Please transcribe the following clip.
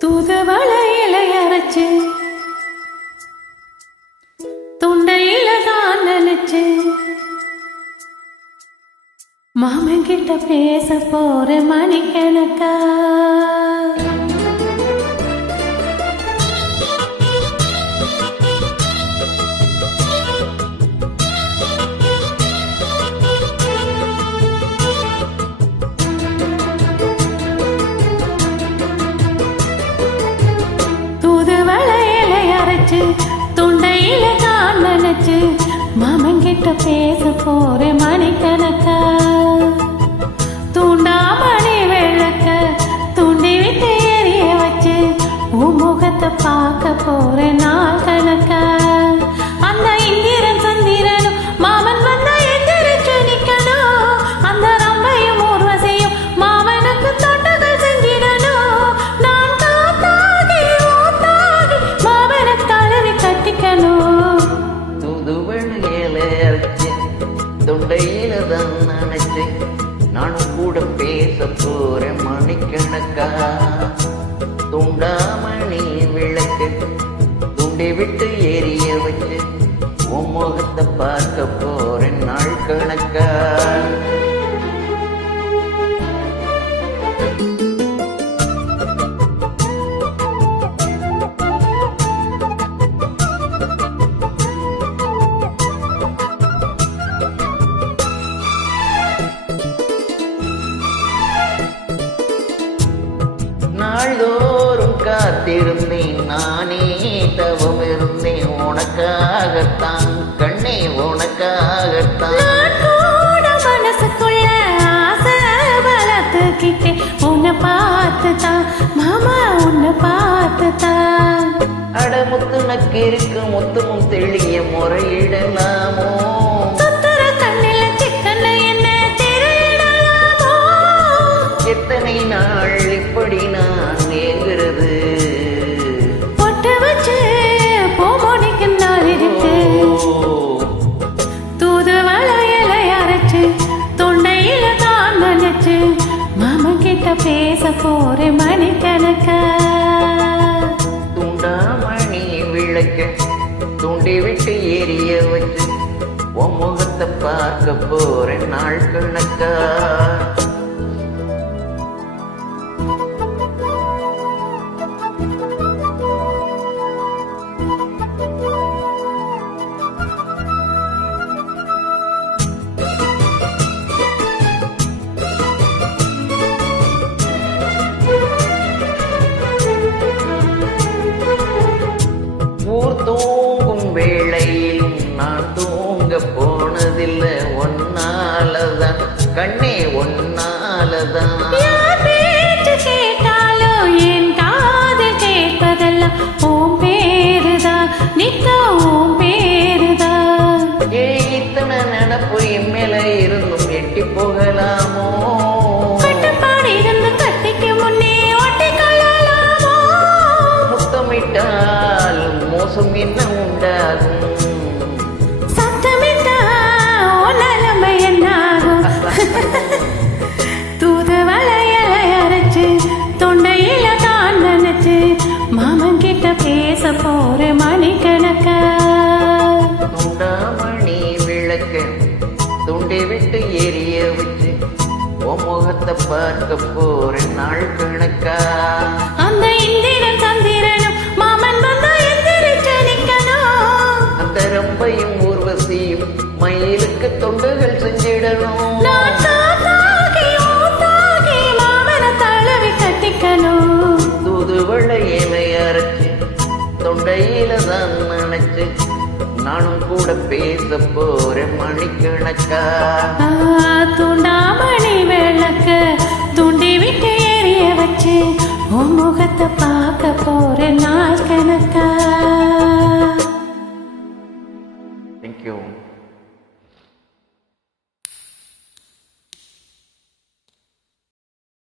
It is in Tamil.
தூதுவளையில அரைச்சு தொண்டையில தான் நினைச்சு மாமன் கிட்ட பேச போற மணிக்கணக்கா தொண்டையில தான் நினைச்சு மாமன் கிட்ட பேச போற மணிக்கணக்கா தூண்டாமணி விளக்க தூண்டி விட்டு எரிய வச்சு உன் முகத்தை பார்க்க போற நாள் கணக்கா அந்த இந்திரன் சந்திரனும் மாமன் வந்தா எந்திரிச்சு நிக்கணும் அந்த ரம்பையும் ஊர்வசையும் மாமனுக்கு தொட்டகள் செஞ்சிடணும் நான் காத்தாகி ஊத்தாகி மாமனை தழுவி கட்டிக்கணும் தூதுவளையில அரைச்சு தொண்டையில தான் நினைச்சு நானும் கூட பேச போற மணிக்கணக்கா தூண்டாமணி விளக்கு துண்டி விட்டு எரிய வச்சு உன் முகத்தை பார்க்க போற நாள் கணக்கா நாள்தோறும் காத்திருந்தேன் நானே தவம் இருந்தேன் உனக்காகத்தான் கண்ணே உனக்காகத்தான் மனசுக்குள்ள ஆசை வளர்த்துக்கிட்டே உன்னை பார்த்துதான் மாமா உன்னை பார்த்துதான் அட முத்து நக்கிருக்கு முத்துமும் தெளிய முறையிடலாமோ எத்தனை நாள் இப்படி நான் ஏங்குறது பொட்டு வச்சு போமோனிக்கு நாள் இருக்கு தூதுவளையில அரைச்சு தொண்டையில தான் நினைச்சு மாமன் கிட்ட பேச போற மணிக்கணக்கா தூண்டாமணி விளக்க தூண்டி விட்டு எரிய வச்சு உன் முகத்தை பார்க்க போற நாள் கணக்கா தூங்கும் வேளையிலும் நான் தூங்க போனதில்லை ஒன்னாலதான் கண்ணே ஒன்னாலதான் கேட்டாலும் என் காதில் கேட்பதெல்லாம் ஓம் பேருதான் நித்தா ஓம் பேருதான் இத்தனை நினப்பு என் மேல இருந்தும் எட்டி போகலாமோ கட்டுப்பாடு இருந்து கட்டிக்கு முன்னே ஒட்டிக்கொள்ளலாமோ முத்தமிட்டால் மோசம் என்ன உண்டாகும் சத்தமிட்டா நிலைமை என்னாகும் தூதுவளையில அரைச்சு தொண்டையில தான் நினைச்சு மாமன் கிட்ட பேச போற மணிக்கணக்கா தூண்டாமணி விளக்க துண்டி விட்டு எரிய வச்சு உன் முகத்தை பார்க்க போற நாள் கணக்கா அந்த இந்திரன் சந்திரனும் மாமன் வந்தா எந்திரிச்சு நிக்கணும் அந்த ரம்பையும் ஊர்வசியும் மயிலுக்கு தொண்டுகள் செஞ்சிடணும் நான் காத்தாகி ஊத்தாகி மாமனை தழுவி கட்டிக்கணும் தூதுவளையில அரைச்சு தொண்டையில தான் நினைச்சு நானும் கூட பேச போற மணிக்கணக்கா தூண்டாமணி விளக்க தூண்டி விட்டு எரிய வச்சு உன் முகத்தை பார்க்க போற நாள் கணக்கா தேங்க்யூ